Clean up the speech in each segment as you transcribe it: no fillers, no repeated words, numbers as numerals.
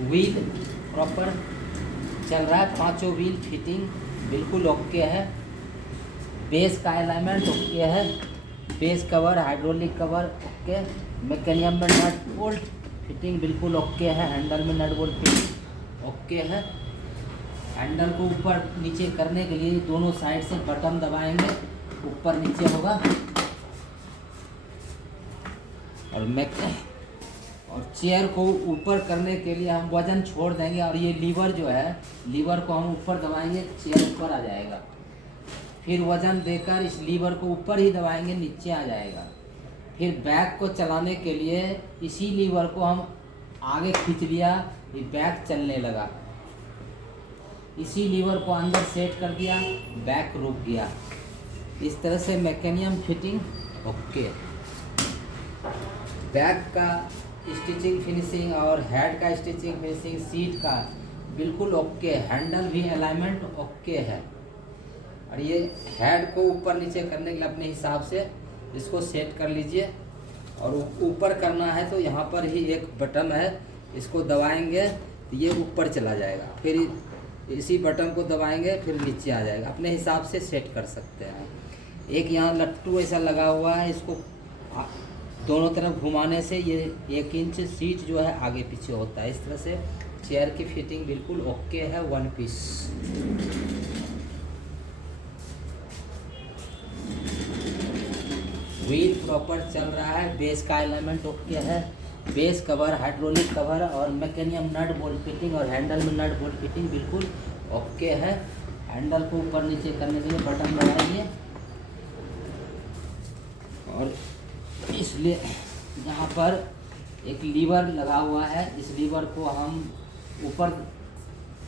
Wheel proper चल रहा है, पांचों व्हील फिटिंग बिल्कुल ओके है। बेस का अलाइनमेंट ओके है, base cover hydraulic cover okay, mechanism में नट बोल्ट फिटिंग बिल्कुल ओके है, हैंडल में नट बोल्ट फिटिंग ओके है। हैंडल को ऊपर नीचे करने के लिए दोनों साइड से बटन दबाएंगे, ऊपर नीचे होगा। और चेयर को ऊपर करने के लिए हम वजन छोड़ देंगे, और ये लीवर जो है, लीवर को हम ऊपर दबाएंगे, चेयर ऊपर आ जाएगा। फिर वजन देकर इस लीवर को ऊपर ही दबाएंगे, नीचे आ जाएगा। फिर बैक को चलाने के लिए इसी लीवर को हम आगे खींच लिया, ये बैक चलने लगा। इसी लीवर को अंदर सेट कर दिया, बैक रुक गया। इस तरह से मैकेनिज्म फिटिंग ओके। बैक का स्टिचिंग फिनिशिंग और हेड का स्टिचिंग फिनिशिंग, सीट का बिल्कुल ओके, हैंडल भी अलाइनमेंट ओके है। और ये हेड को ऊपर नीचे करने के लिए अपने हिसाब से इसको सेट कर लीजिए। और ऊपर करना है तो यहाँ पर ही एक बटन है, इसको दबाएंगे तो ये ऊपर चला जाएगा। फिर इसी बटन को दबाएंगे, फिर नीचे आ जाएगा। अपने हिसाब से सेट कर सकते हैं। एक यहाँ लट्टू ऐसा लगा हुआ है, इसको दोनों तरफ घुमाने से ये 1 इंच सीट जो है आगे पीछे होता है। इस तरह से चेयर की फिटिंग बिल्कुल ओके है, 1 पीस। व्हील प्रॉपर चल रहा है, बेस का एलिमेंट ओके है, बेस कवर हाइड्रोलिक कवर और मैकेनिज्म नट बोल्ट फिटिंग और हैंडल में नट बोल्ट फिटिंग बिल्कुल ओके है। हैंडल को ऊपर नीचे करने के लिए बटन दबाएंगे, और इसलिए यहाँ पर एक लीवर लगा हुआ है, इस लीवर को हम ऊपर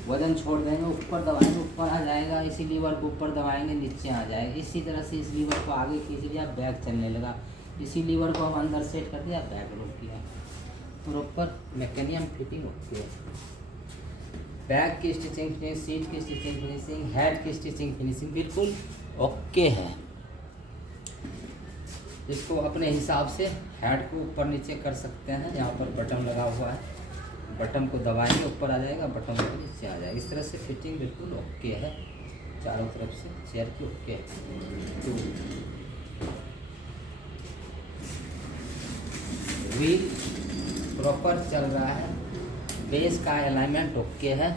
वजन छोड़ देंगे, ऊपर दबाएंगे, ऊपर आ जाएगा। इसी लीवर को ऊपर दबाएंगे, नीचे आ जाएगा। इसी तरह से इस लीवर को आगे खींच लिया, बैक चलने लगा। इसी लीवर को हम अंदर सेट कर दिया, बैक रोक दिया। प्रॉपर मैकेनिज्म फिटिंग ओके है। बैक की स्टिचिंग फिनिशिंग, सीट की स्टिचिंग फिनिशिंग, हेड की स्टिचिंग फिनिशिंग बिल्कुल ओके है। इसको अपने हिसाब से हेड को ऊपर नीचे कर सकते हैं। यहाँ पर बटन लगा हुआ है, बटन को दबाएंगे, ऊपर आ जाएगा, बटन को नीचे आ जाएगा। इस तरह से फिटिंग बिल्कुल ओके है, चारों तरफ से चेयर की ओके है। व्हील प्रॉपर चल रहा है, बेस का अलाइनमेंट ओके है,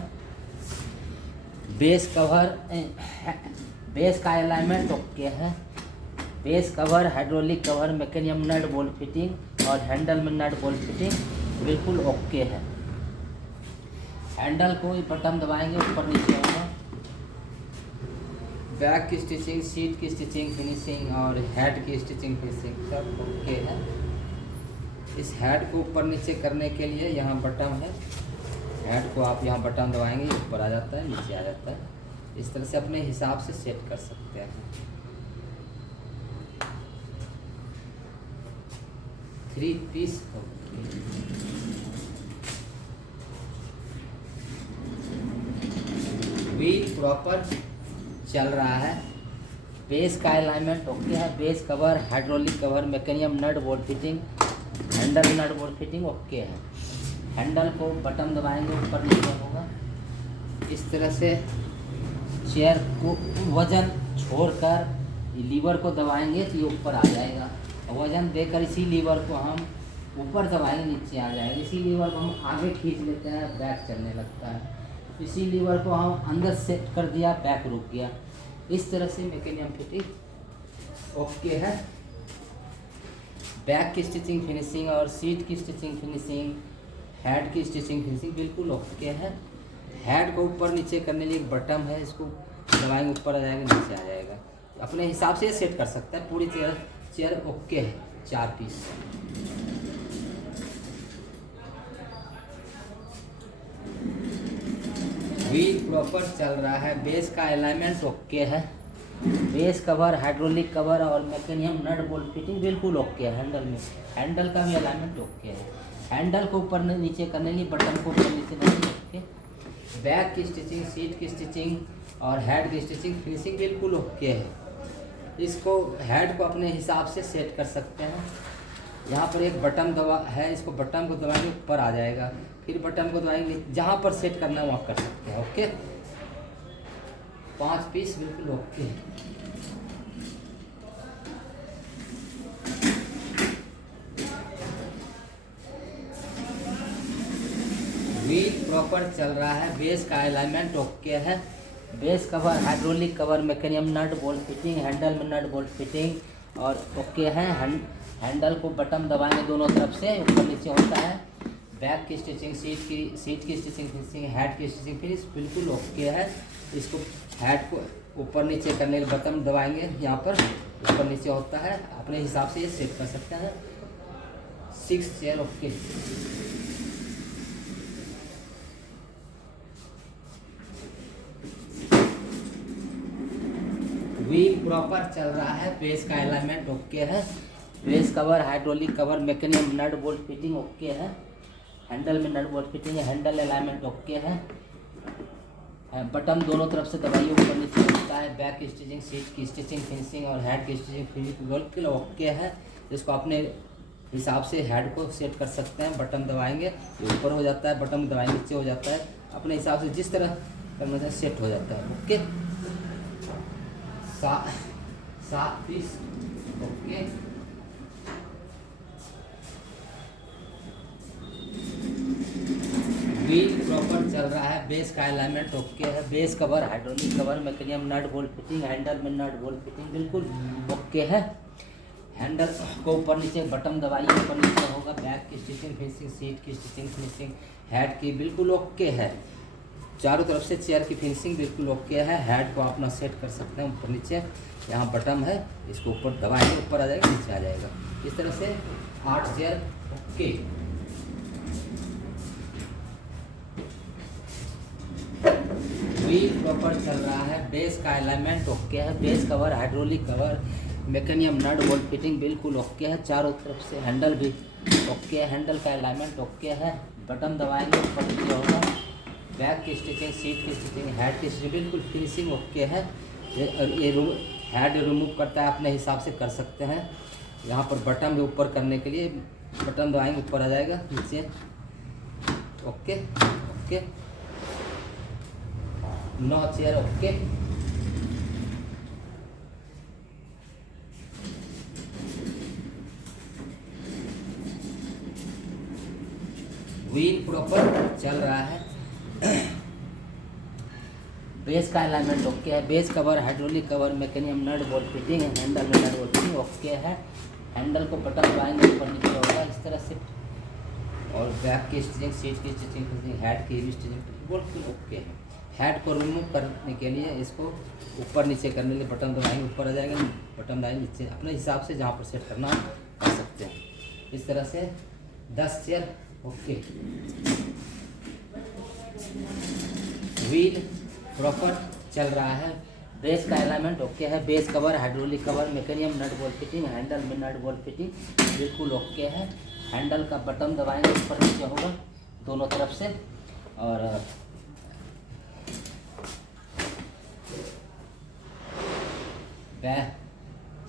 बेस कवर बेस का अलाइनमेंट ओके है, base cover hydraulic cover mechanism nut bolt fitting और हैंडल में नट बोल्ट फिटिंग बिल्कुल ओके है। हैंडल को बटन दबाएंगे, ऊपर नीचे होगा। बैक की स्टिचिंग, सीट की स्टिचिंग फिनिशिंग और हेड की स्टिचिंग फिनिशिंग सब ओके है। इस हेड को ऊपर नीचे करने के लिए यहाँ बटन है, हेड को आप यहाँ बटन दबाएंगे, ऊपर आ जाता है, नीचे आ जाता है। इस तरह से अपने हिसाब से सेट कर सकते हैं। 3 पीस व्हील प्रॉपर चल रहा है, बेस का अलाइनमेंट ओके है, base cover hydraulic cover mechanism nut bolt fitting, handle nut bolt fitting okay है। हैंडल को बटन दबाएंगे, ऊपर नीचे होगा। इस तरह से चेयर को वजन छोड़कर लीवर को दबाएंगे तो ये ऊपर आ जाएगा। वजन देकर इसी लीवर को हम ऊपर दबाएंगे, नीचे आ जाएगा। इसी लीवर को हम आगे खींच लेते हैं, बैक चलने लगता है। इसी लीवर को हम अंदर सेट कर दिया, बैक रुक गया। इस तरह से मैकेनिज्म फिटिंग ओके है। बैक की स्टिचिंग फिनिशिंग और सीट की स्टिचिंग फिनिशिंग, हेड की स्टिचिंग फिनिशिंग बिल्कुल ओके है। हेड को ऊपर नीचे करने के लिए एक बटन है, इसको दबाएंगे, ऊपर आ जाएगा, नीचे आ जाएगा। अपने हिसाब से सेट कर सकता है। पूरी चेयर ओके है, 4 पीस। व्हील प्रॉपर चल रहा है, बेस का अलाइनमेंट ओके है, बेस कवर हाइड्रोलिक कवर और मैकेनिज्म नट बोल्ट फिटिंग बिल्कुल ओके है। हैंडल का भी अलाइनमेंट ओके है। हैंडल को ऊपर नीचे करने के लिए बटन को ऊपर नीचे नहीं ओके। बैक की स्टिचिंग, सीट की स्टिचिंग और हेड की स्टिचिंग फिनिशिंग बिल्कुल ओके है। इसको हेड को अपने हिसाब से सेट कर सकते हैं। यहाँ पर एक बटन दबा है, इसको बटन को दबाएंगे ऊपर आ जाएगा, फिर बटन को दबाएंगे, जहाँ पर सेट करना है वहाँ कर सकते हैं। ओके, 5 पीस बिल्कुल ओके। व्हील प्रॉपर चल रहा है, बेस का अलाइनमेंट ओके है, base cover, hydraulic cover, mechanism, nut bolt fitting, handle में नट बोल्ट फिटिंग और ओके है। हैंडल को बटन दबाएंगे दोनों तरफ से, ऊपर नीचे होता है। बैक की स्टिचिंग, सीट की स्टिचिंग फिनिशिंग, हेड की स्टिचिंग फिनिश बिल्कुल ओके है। इसको हेड को ऊपर नीचे करने के बटन दबाएंगे, यहाँ पर ऊपर नीचे होता है, अपने हिसाब से ये सेट कर सकते हैं। 6 चेयर ओके। व्हील प्रॉपर चल रहा है, बेस का अलाइनमेंट ओके है, base cover, hydraulic cover, mechanism, nut bolt fitting okay है, हैंडल में नट बोल्ट फिटिंग है, हैंडल अलाइनमेंट ओके है, बटन दोनों तरफ से दबाइए ऊपर नीचे होता है। बैक की स्टिचिंग, सीट की स्टिचिंग फिनिशिंग और हेड की स्टिचिंग फिनिशिंग बिल्कुल ओके है। इसको अपने हिसाब से हेड को सेट कर सकते हैं, बटन दबाएंगे ये ऊपर हो जाता है, बटन दबाएंगे नीचे हो जाता है, अपने हिसाब से जिस तरह करना चाहिए सेट हो जाता है। Okay, 7 piece okay. Wheel proper चल रहा है, बेस का अलाइनमेंट ओके है, base cover, hydraulic cover, mechanism, nut bolt fitting, handle में नट बोल्ट फिटिंग बिल्कुल ओके है। हैंडल को ऊपर नीचे बटन दबाइए ऊपर नीचे होगा। बैक की स्टिचिंग फिनिशिंग, सीट की स्टिचिंग फिनिशिंग, हेड की बिल्कुल ओके है। चारों तरफ से चेयर की फिनिशिंग बिल्कुल ओके है। हेड को अपना सेट कर सकते हैं ऊपर नीचे, यहाँ बटन है, इसको ऊपर दबाएंगे ऊपर आ जाएगा, नीचे आ जाएगा। इस तरह से 8 चेयर ओके। व्हील प्रॉपर चल रहा है, बेस का अलाइनमेंट ओके है, base cover, hydraulic cover, mechanism, nut bolt fitting बिल्कुल ओके है। चारों तरफ से हैंडल भी ओके है, हैंडल का अलाइनमेंट ओके है, बटन दबाएंगे ऊपर नीचे होगा। बैक की स्टिचिंग, सीट की स्टिचिंग, हेड की स्टिचिंग बिल्कुल फिनिशिंग ओके है। ये हेड रिमूव करता है अपने हिसाब से कर सकते हैं। यहाँ पर बटन भी ऊपर करने के लिए बटन दबाएंगे ऊपर आ जाएगा, नीचे okay okay. 9 chair okay. Wheel proper चल रहा है, बेस का अलाइनमेंट ओके है, base cover, hydraulic cover, mechanism, nut bolt fitting है, हैंडल में नट बोल्ट फिटिंग ओके है। हैंडल को बटन दबाएंगे ऊपर नीचे होगा इस तरह से। और बैक की स्टिचिंग, सीट की स्टिचिंग, हेड की भी स्टिचिंग बिल्कुल ओके है। हेड को रिमूव करने के लिए इसको ऊपर नीचे करने के लिए बटन दबाएंगे ऊपर आ जाएगा, बटन दबाएंगे नीचे, अपने हिसाब से जहाँ पर सेट करना कर सकते हैं। इस तरह से 10 चेयर ओके। व्हील प्रॉपर चल रहा है, बेस का अलाइनमेंट ओके है, base cover, hydraulic cover, mechanism, nut bolt fitting, handle में नट बोल्ट फिटिंग बिल्कुल ओके है। हैंडल का बटन दबाएंगे ऊपर नीचे होगा दोनों तरफ से। और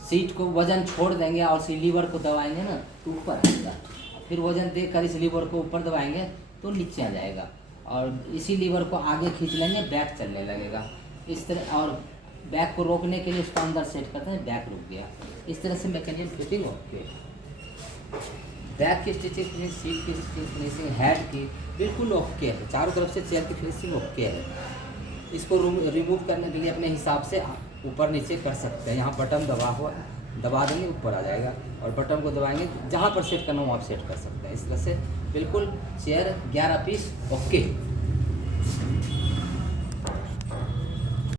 सीट को वजन छोड़ देंगे और इस लीवर को दबाएंगे ना तो ऊपर आएगा, फिर वजन देकर इस लीवर को ऊपर दबाएंगे तो नीचे आ जाएगा, और इसी लीवर को आगे खींच लेंगे बैक चलने लगेगा इस तरह। और बैक को रोकने के लिए उसको अंदर सेट करते हैं, बैक रुक गया। इस तरह से मैकेनिज्म फिटिंग ओके। बैक की स्टिचिंग फिनिशिंग, सीट की स्टिचिंग फिनिशिंग, हेड की बिल्कुल ओके है। चारों तरफ से चेयर की फिनिशिंग ओके है। इसको रिमूव करने के लिए अपने हिसाब से ऊपर नीचे कर सकते हैं। यहाँ बटन दबा देंगे ऊपर आ जाएगा, और बटन को दबाएंगे जहाँ पर सेट करना हो वहाँ सेट कर सकते हैं। इस तरह से बिल्कुल चेयर 11 पीस ओके।